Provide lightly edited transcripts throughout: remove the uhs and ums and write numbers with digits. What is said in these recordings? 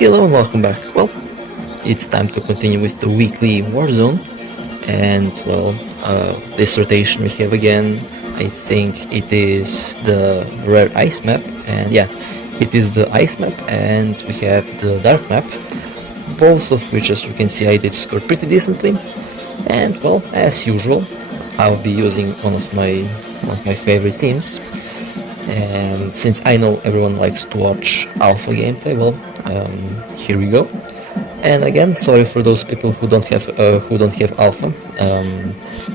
Hello and welcome back. Well, it's time to continue with the weekly Warzone, and this rotation we have again. I think it is the rare ice map, and yeah, it is the ice map, and we have the dark map, both of which, as you can see, I did score pretty decently. And well, as usual, I'll be using one of my favorite teams. And since I know everyone likes to watch alpha gameplay, well, here we go. And again, sorry for those people who don't have alpha.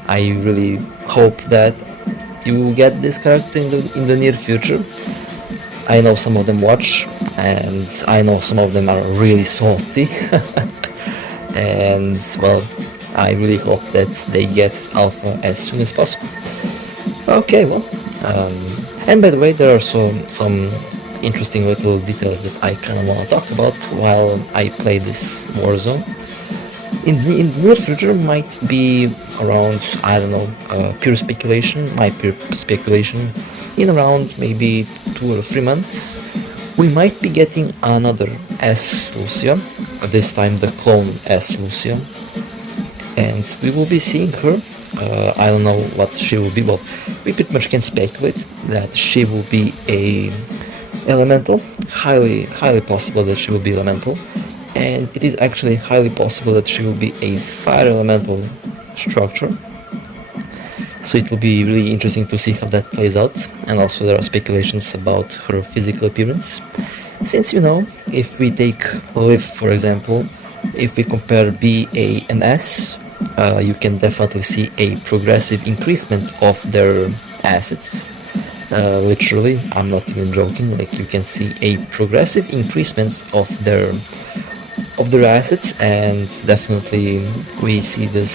I really hope that you will get this character in the near future. I know some of them watch, and I know some of them are really salty. And well, I really hope that they get alpha as soon as possible. Okay, well. And by the way, there are some interesting little details that I kind of want to talk about while I play this Warzone. In the near future might be around, I don't know, pure speculation, my pure speculation, in around maybe 2 or 3 months, we might be getting another S Lucia, this time the clone S Lucia, and we will be seeing her. I don't know what she will be, well, we pretty much can speculate that she will be a elemental, highly possible that she will be elemental, and it is actually highly possible that she will be a fire elemental structure. So it will be really interesting to see how that plays out, and also there are speculations about her physical appearance. Since you know, if we take Liv for example, if we compare B, A and S, you can definitely see a progressive increasement of their assets. Literally, I'm not even joking, like you can see a progressive increasement of their assets, and definitely we see the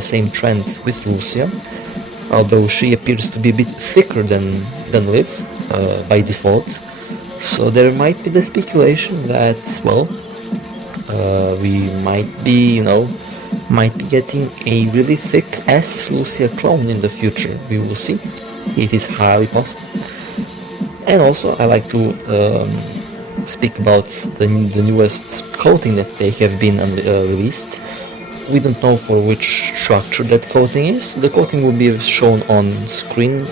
same trend with Lucia, although she appears to be a bit thicker than Liv by default. So there might be the speculation that, well, we might be, getting a really thick S Lucia clone in the future. We will see. It is highly possible. And also, I like to speak about the newest coating that they have been released. We don't know for which structure that coating is. The coating will be shown on screen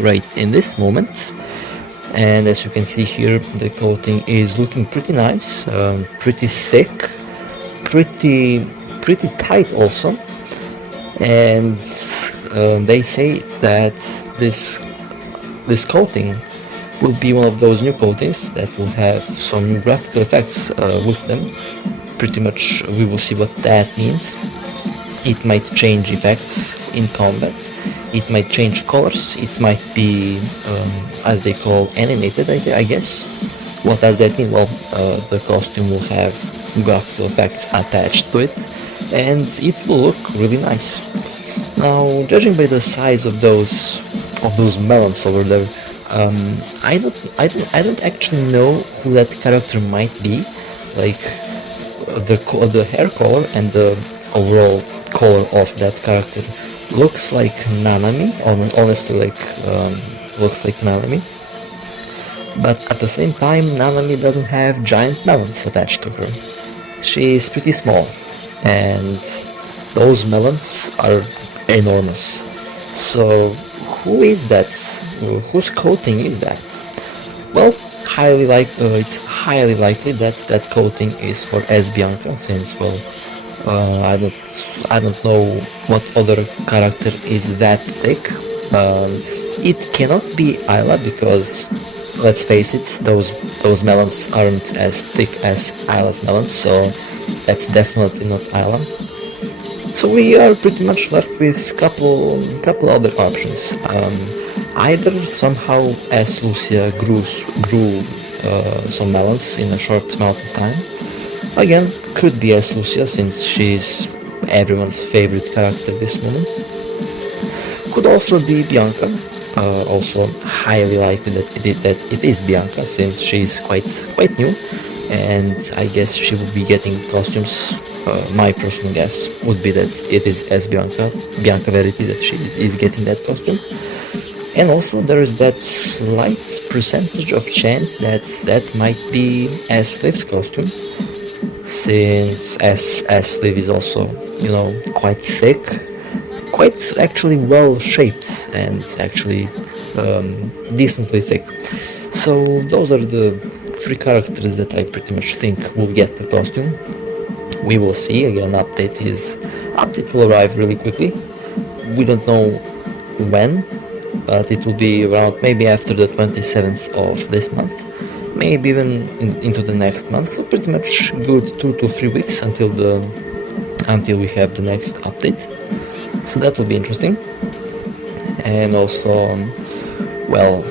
right in this moment. And as you can see here, the coating is looking pretty nice, pretty thick, pretty tight also. And they say that this coating will be one of those new coatings that will have some new graphical effects with them. Pretty much we will see what that means. It might change effects in combat, it might change colors, it might be as they call animated, I guess. What does that mean? Well, the costume will have graphical effects attached to it, and it will look really nice. Now, judging by the size of those melons over there, I don't actually know who that character might be. Like the hair color and the overall color of that character looks like Nanami. Honestly, looks like Nanami. But at the same time, Nanami doesn't have giant melons attached to her. She is pretty small, and those melons are enormous. So who is that? Whose coating is that? Well, it's highly likely that that coating is for S Bianca, since, well, I don't know what other character is that thick. It cannot be Ayla, because let's face it, those melons aren't as thick as Ayla's melons, so that's definitely not Ayla. So we are pretty much left with couple other options. Either somehow S Lucia grew some melons in a short amount of time. Again, could be S Lucia, since she's everyone's favorite character at this moment. Could also be Bianca. Also highly likely that it is Bianca, since she's quite new, and I guess she will be getting costumes. My personal guess would be that it is as Bianca Verity that she is getting that costume. And also there is that slight percentage of chance that might be as Liv's costume. since S sleeve is also, you know, quite thick, quite actually well shaped, and actually decently thick. So those are the three characters that I pretty much think will get the costume. We will see. Again, update will arrive really quickly. We don't know when, but it will be around maybe after the 27th of this month, maybe even into the next month. So pretty much good 2 to 3 weeks until we have the next update. So that will be interesting. And also, well,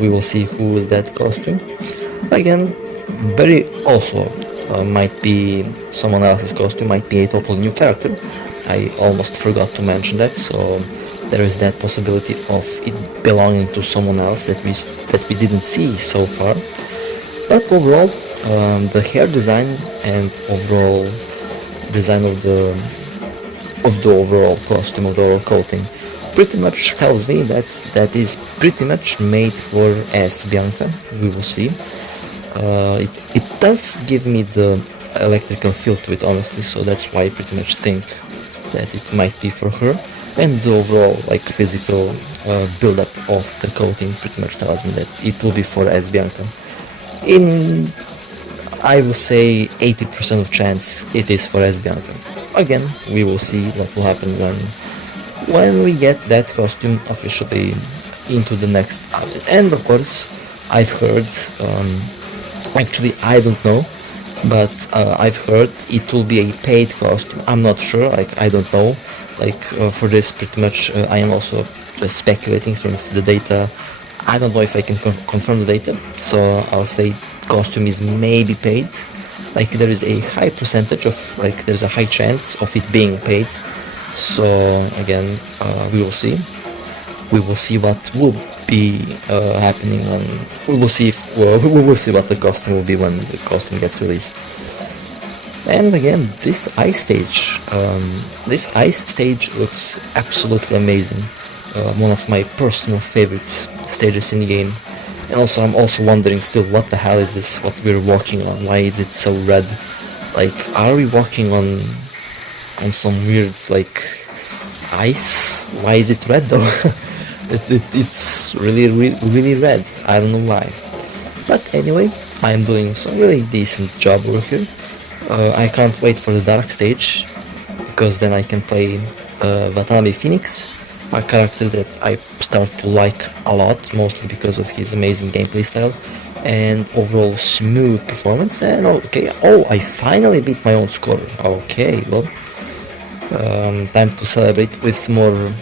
we will see who is that costume. Again, very also might be someone else's costume, might be a total new character. I almost forgot to mention that, so there is that possibility of it belonging to someone else that we didn't see so far. But overall, the hair design and overall design of the overall costume, of the overall coating, pretty much tells me that is pretty much made for S Bianca. We will see. It does give me the electrical feel to it, honestly, so that's why I pretty much think that it might be for her. And the overall like physical build-up of the coating pretty much tells me that it will be for S Bianca. In, I will say, 80% of chance it is for S Bianca. Again, we will see what will happen when we get that costume officially into the next update. And of course, I've heard, actually I don't know, but I've heard it will be a paid costume. I'm not sure, like I don't know. Like for this, pretty much I am also just speculating, since the data, I don't know if I can confirm the data, so I'll say costume is maybe paid. Like there is a high percentage of, like there's a high chance of it being paid. So again, we will see. We will see what will be happening when we will see what the costume will be when the costume gets released. And again, this ice stage looks absolutely amazing. One of my personal favorite stages in the game. And also, I'm also wondering still, what the hell is this? What we're walking on? Why is it so red? Like, are we walking on some weird like ice? Why is it red though? It's really red. I don't know why. But anyway, I'm doing some really decent job over here. I can't wait for the dark stage, because then I can play Watanabe Phoenix, a character that I start to like a lot, mostly because of his amazing gameplay style and overall smooth performance. And okay, I finally beat my own score. Okay, well, time to celebrate with more.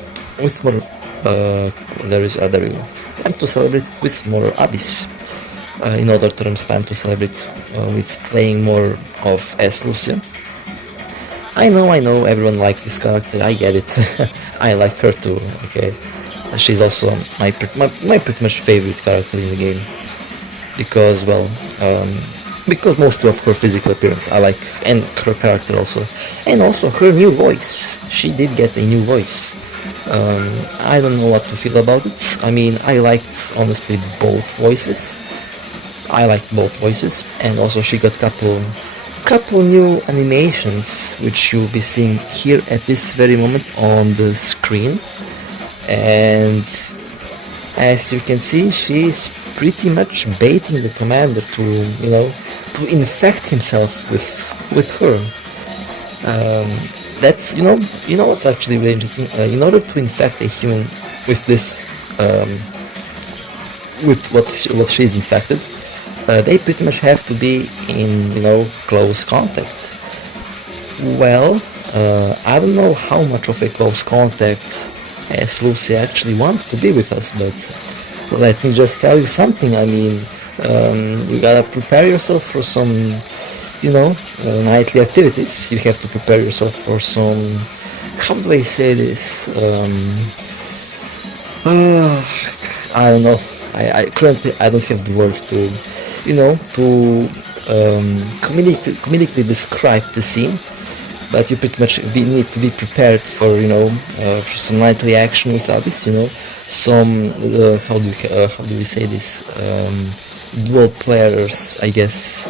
There you go. Time to celebrate with more Abyss. In other terms, time to celebrate with playing more of S Lucia. I know, everyone likes this character, I get it. I like her too, okay? She's also my pretty much favorite character in the game. Because, well, because mostly of her physical appearance, I like, and her character also. And also her new voice. She did get a new voice. I don't know what to feel about it. I mean, I liked, honestly, both voices. And also she got couple new animations, which you'll be seeing here at this very moment on the screen. And as you can see, she's pretty much baiting the commander to, you know, to infect himself with her. That's, you know what's actually really interesting. In order to infect a human with this, with what she's infected, they pretty much have to be in, you know, close contact. Well, I don't know how much of a close contact as Lucy actually wants to be with us, but let me just tell you something. I mean, you gotta prepare yourself for some, you know, nightly activities. You have to prepare yourself for some, how do I say this? I don't know. I currently I don't have the words to, you know, to comedically describe the scene, but you pretty much need to be prepared for, you know, for some nightly action with Abyss, you know, some how do we say this, dual players, I guess.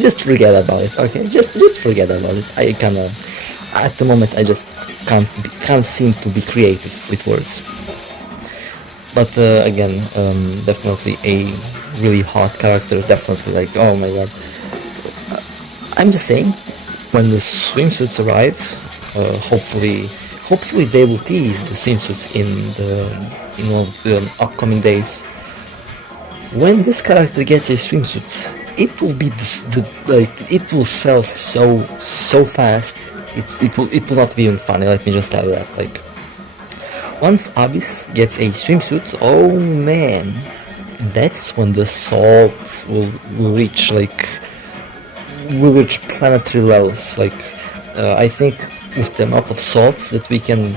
Just forget about it, okay? Just forget about it. I kinda, at the moment, I just can't seem to be creative with words. But again, definitely a really hot character. Definitely like, oh my god. I'm just saying, when the swimsuits arrive, hopefully they will tease the swimsuits in one of the upcoming days. When this character gets a swimsuit, it will be it will sell so fast. It will not be even funny. Let me just tell you that. Like, once Abyss gets a swimsuit, oh man, that's when the salt will reach planetary levels. Like, I think with the amount of salt that we can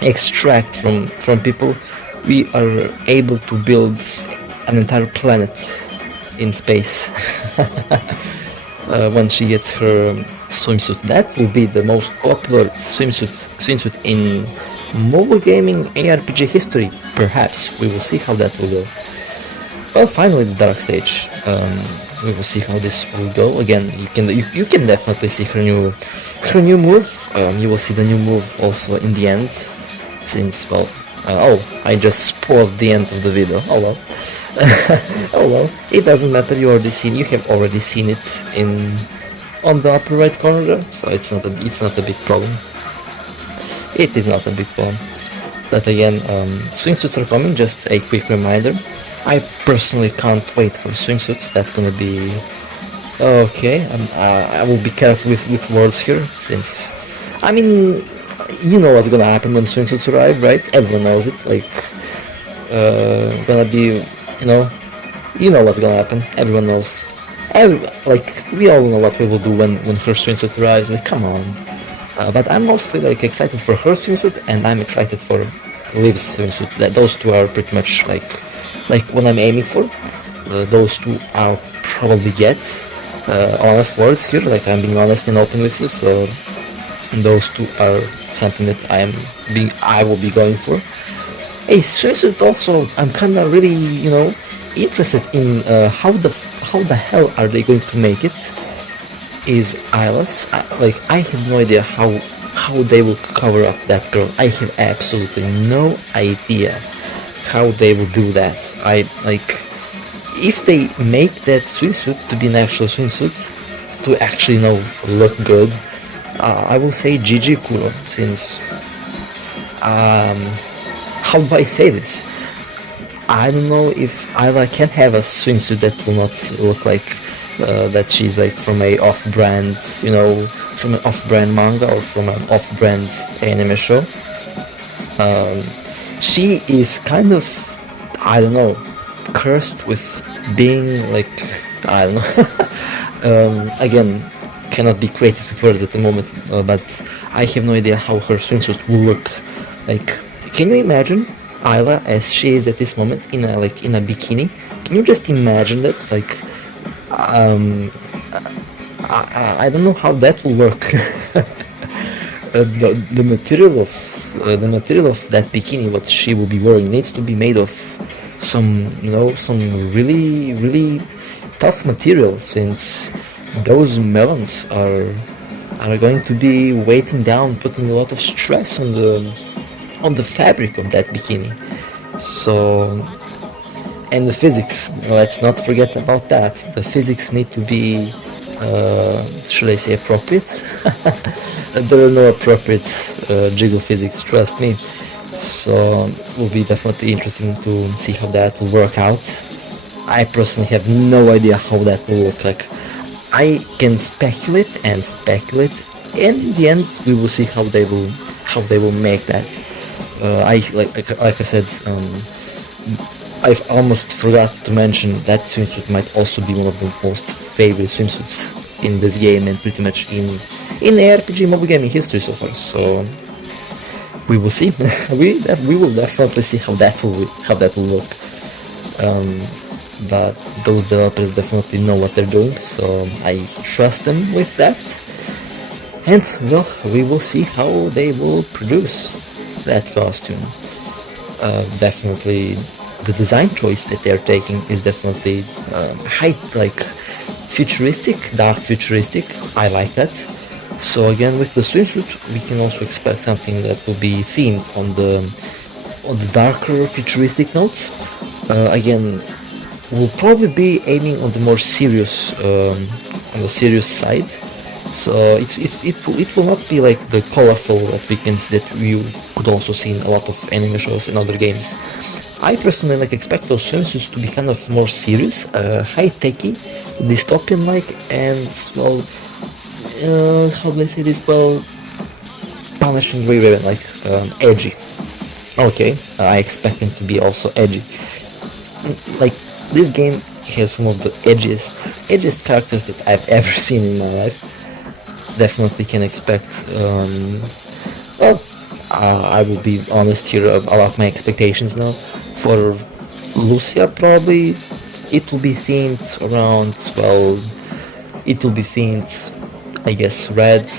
extract from people, we are able to build an entire planet in space. When she gets her swimsuit, that will be the most popular swimsuit in mobile gaming ARPG history. Perhaps we will see how that will go. Well, finally the dark stage. We will see how this will go. Again, you can definitely see her new move. You will see the new move also in the end, since, well, oh, I just spoiled the end of the video. Oh well. Oh well, it doesn't matter. You have already seen it on the upper right corner there, so it's not a big problem. It is not a big problem. But again, swimsuits are coming. Just a quick reminder. I personally can't wait for swimsuits. That's gonna be okay. I will be careful with words here, since, I mean, you know what's gonna happen when swimsuits arrive, right? Everyone knows it. Like, gonna be, you know what's gonna happen. Everyone knows. We all know what we will do when her swimsuit arrives. Like, come on. But I'm mostly excited for her swimsuit, and I'm excited for Liv's swimsuit. Those two are pretty much like what I'm aiming for. Those two I'll probably get. Honest words here, I'm being honest and open with you. So those two are something that I will be going for. A swimsuit also, I'm kind of really interested in how the hell are they going to make it. Is Eyeless. I have no idea how they will cover up that girl. I have absolutely no idea how they will do that. If they make that swimsuit to be an actual swimsuit, to actually look good, I will say GG Kuro, since how do I say this? I don't know if Ayla can have a swimsuit that will not look like that she's from a off-brand, from an off-brand manga or from an off-brand anime show. She is kind of, I don't know, cursed with being I don't know. Again, cannot be creative with words at the moment, but I have no idea how her swimsuit will look. Can you imagine Ayla as she is at this moment in a bikini? Can you just imagine that? I don't know how that will work. The material of that bikini, what she will be wearing, needs to be made of some really tough material, since those melons are going to be weighting down, putting a lot of stress on the fabric of that bikini. So, and the physics, let's not forget about that. The physics need to be, should I say, appropriate? There are no appropriate jiggle physics, trust me. So it will be definitely interesting to see how that will work out. I personally have no idea how that will look like. I can speculate and speculate, and in the end we will see how they will make that. Like I said, I almost forgot to mention that swimsuit might also be one of the most favorite swimsuits in this game, and pretty much in ARPG mobile gaming history so far. So we will see. we will definitely see how that will look. But those developers definitely know what they're doing, so I trust them with that. And well, we will see how they will produce that costume. Definitely the design choice that they're taking is definitely futuristic, dark futuristic. I like that. So again, with the swimsuit, we can also expect something that will be themed on the darker futuristic note. Again, we'll probably be aiming on the more serious on the serious side. So it will not be like the colorful weekends that you could also see in a lot of anime shows and other games. I personally expect those swimsuits to be kind of more serious, high-techy, dystopian-like, and well, how do I say this? Well, punishing Raven, like edgy. Okay, I expect him to be also edgy. Like this game has some of the edgiest characters that I've ever seen in my life. Definitely can expect. Well, I will be honest here about my expectations now. For Lucia, probably it will be themed around. Well, it will be themed, I guess, red,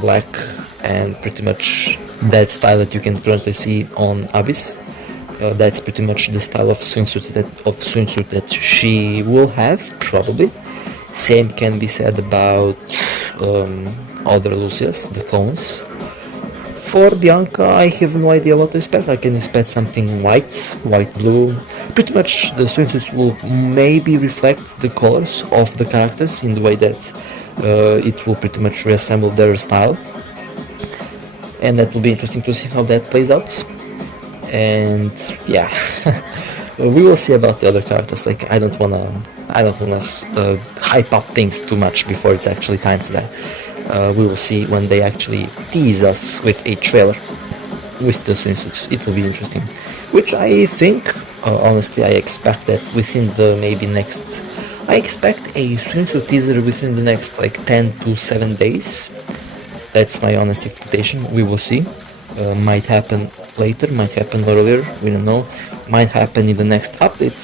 black, and pretty much that style that you can currently see on Abyss. That's pretty much the style of swimsuit that she will have, probably. Same can be said about other Lucias, the clones. For Bianca, I have no idea what to expect. I can expect something white, blue. Pretty much the swimsuits will maybe reflect the colors of the characters in the way that it will pretty much reassemble their style. And that will be interesting to see how that plays out. And yeah, we will see about the other characters. Like I don't wanna hype up things too much before it's actually time for that. We will see when they actually tease us with a trailer with the swimsuits. It will be interesting. Which I think, honestly, I expect that within the maybe next. I expect a swimsuit teaser within the next like 10 to 7 days. That's my honest expectation. We will see. Might happen later, might happen earlier, we don't know. Might happen in the next update.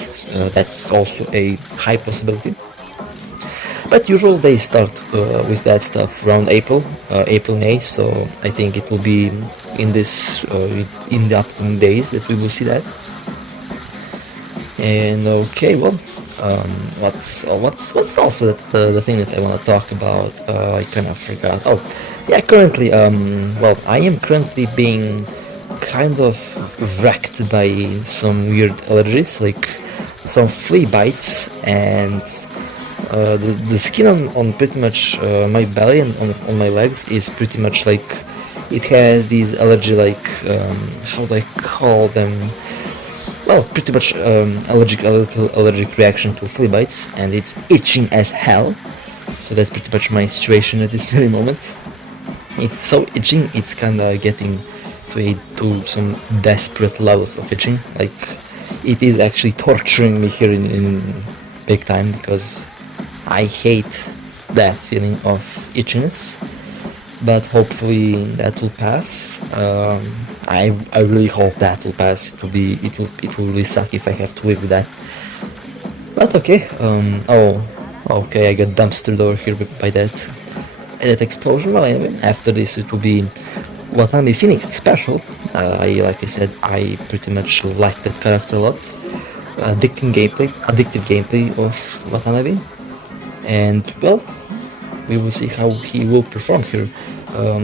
That's also a high possibility. But usually they start with that stuff around April, May. So I think it will be in this in the upcoming days that we will see that. And okay, well, what's also the thing that I want to talk about? I kind of forgot. Oh, yeah. Currently, well, I am currently being kind of wrecked by some weird allergies, like some flea bites, and the skin on pretty much my belly and on my legs is pretty much like it has these allergy how do I call them? Well, pretty much allergic reaction to flea bites, and it's itching as hell. So that's pretty much my situation at this very moment. It's so itching, it's kinda getting to some desperate levels of itching. Like, it is actually torturing me here in big time, because I hate that feeling of itchiness. But hopefully that will pass. I really hope that will pass. It will really suck if I have to live with that. But okay. Oh, okay. I got dumpstered over here by that explosion. Well, anyway, after this it will be Watanabe Phoenix special. Like I said, I pretty much like that character a lot. Addictive gameplay of Watanabe, and well, we will see how he will perform here.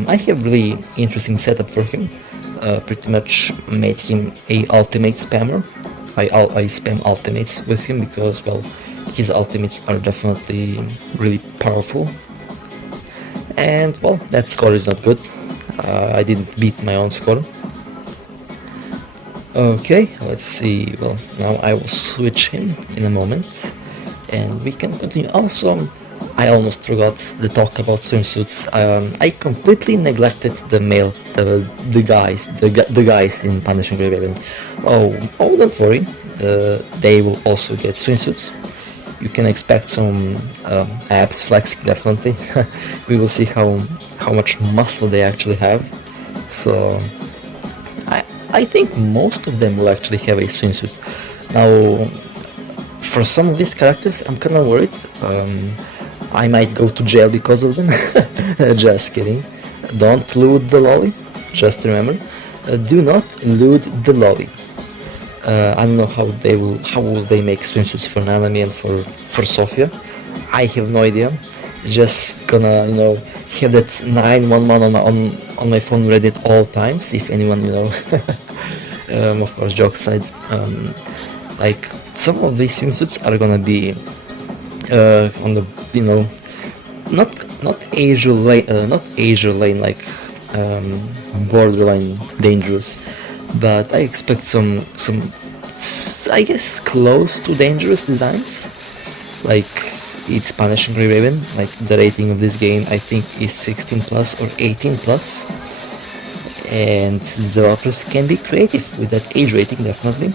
I have really interesting setup for him. Pretty much made him a ultimate spammer. I spam ultimates with him because, well, his ultimates are definitely really powerful. And well, that score is not good. I didn't beat my own score. Okay, let's see. Well, now I will switch him in a moment, and we can continue. Also, I almost forgot to talk about swimsuits. I completely neglected the guys in Punishing Grey Raven. Oh, don't worry. They will also get swimsuits. You can expect some abs flexing, definitely. We will see how much muscle they actually have. So I think most of them will actually have a swimsuit. Now, for some of these characters, I'm kind of worried. I might go to jail because of them. Just kidding. Don't loot the lolly. Just remember, do not loot the lolly. I don't know how will they make swimsuits for Nanami and for Sophia. I have no idea. Just gonna, have that 911 on my phone ready at all times. If anyone, of course, jokes aside, like some of these swimsuits are gonna be on the, not Azure lane like borderline dangerous, but I expect some I guess close to dangerous designs. Like it's Punishing Raven, like the rating of this game I think is 16 plus or 18 plus, and developers can be creative with that age rating definitely.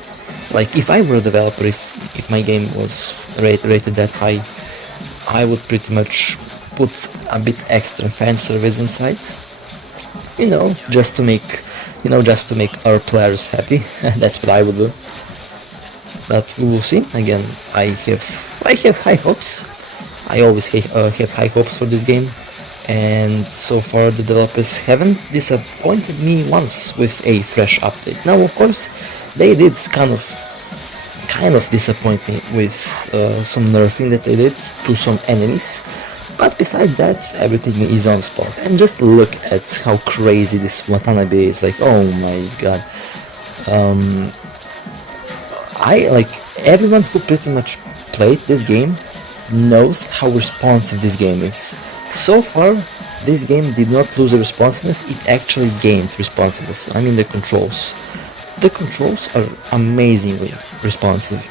Like if I were a developer, if my game was rated that high, I would pretty much put a bit extra fan service inside, just to make our players happy. That's what I would do. But we will see. Again, I have high hopes. I always have high hopes for this game, and so far the developers haven't disappointed me once with a fresh update. Now, of course, they did kind of disappoint me with some nerfing that they did to some enemies, but besides that, everything is on spot. And just look at how crazy this Watanabe is. Like, oh my god. Everyone who pretty much played this game knows how responsive this game is. So far, this game did not lose the responsiveness, it actually gained responsiveness. I mean the controls. The controls are amazingly responsive.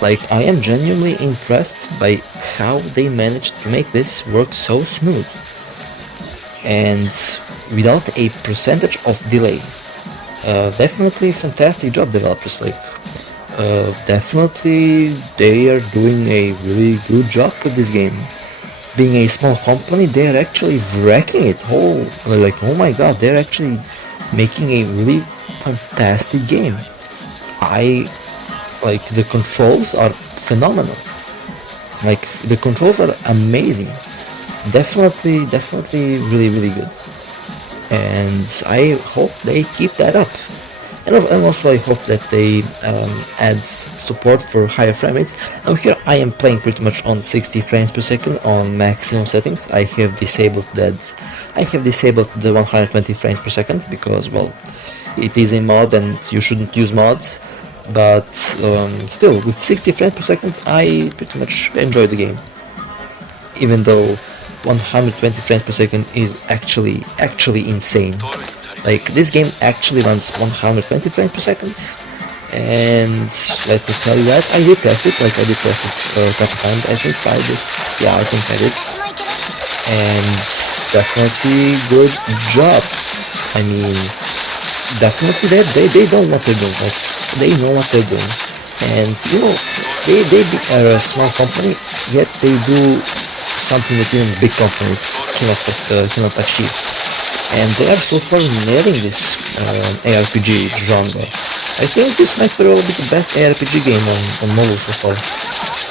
Like, I am genuinely impressed by how they managed to make this work so smooth and without a percentage of delay. Definitely fantastic job, developers. Definitely they are doing a really good job with this game. Being a small company, they are actually wrecking it. Oh my god, they're actually making a really fantastic game. The controls are phenomenal. Like, the controls are amazing. Definitely really good. And I hope they keep that up. And also I hope that they add support for higher frame rates. Now here I am playing pretty much on 60 frames per second on maximum settings. I have disabled the 120 frames per second because, well, it is a mod and you shouldn't use mods. But still, with 60 frames per second, I pretty much enjoy the game. Even though 120 frames per second is actually insane. Like, this game actually runs 120 frames per second, and let me tell you that I did test it. I did test it a couple times, I think, by this. Yeah, I think I did. And definitely good job. I mean, definitely they know what they're doing. Like, they know what they're doing. And, they are a small company, yet they do something that even big companies cannot achieve. And they are so far nailing this ARPG genre. I think this might very well be the best ARPG game on mobile so far.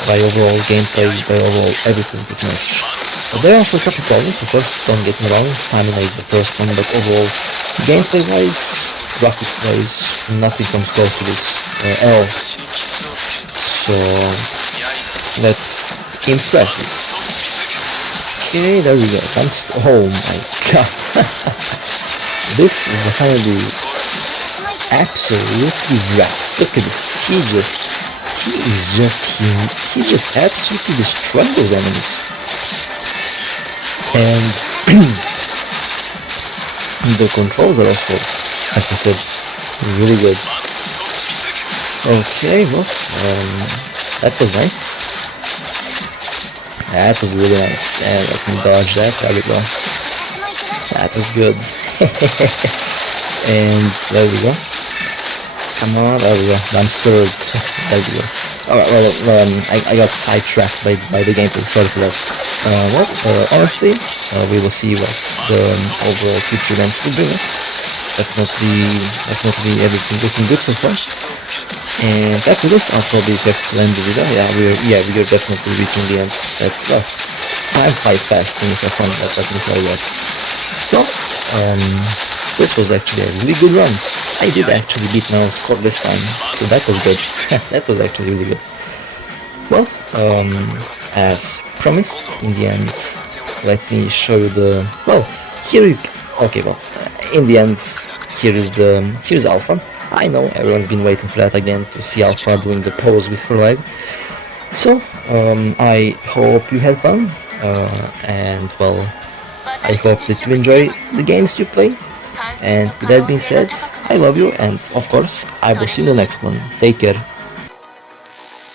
By overall gameplay, by overall everything pretty much. But there are also a couple problems. Of course, don't get me wrong, stamina is the first one, but overall, gameplay wise, graphics wise, nothing comes close to this at all. So that's impressive. Okay, there we go. Oh my god. This Watanabe absolutely wrecks. Look at this. He just absolutely destroyed those enemies. And the controls are also, like I said, really good. Okay, well, that was nice. That was really nice. And let me dodge that. There we go. That was good. And there we go. Come on, there we go. I'm stirred. There we go. Alright, well, I got sidetracked by the gameplay. Sorry for that. Honestly, we will see what the overall future events will bring us. Definitely everything looking good so far. And after this, I'll probably have to end the video. We are definitely reaching the end. That's, well, time flies fast when you have fun, let me tell you that. So, this was actually a really good run. I did actually beat my own score this time, so that was good. That was actually really good. Well, as promised. In the end, let me show you the, well, here you, okay, well, in the end, here's Alpha. I know everyone's been waiting for that again, to see Alpha doing the pose with her leg. So, I hope you had fun, and well, I hope that you enjoy the games you play. And with that being said, I love you, and of course, I will see you in the next one. Take care.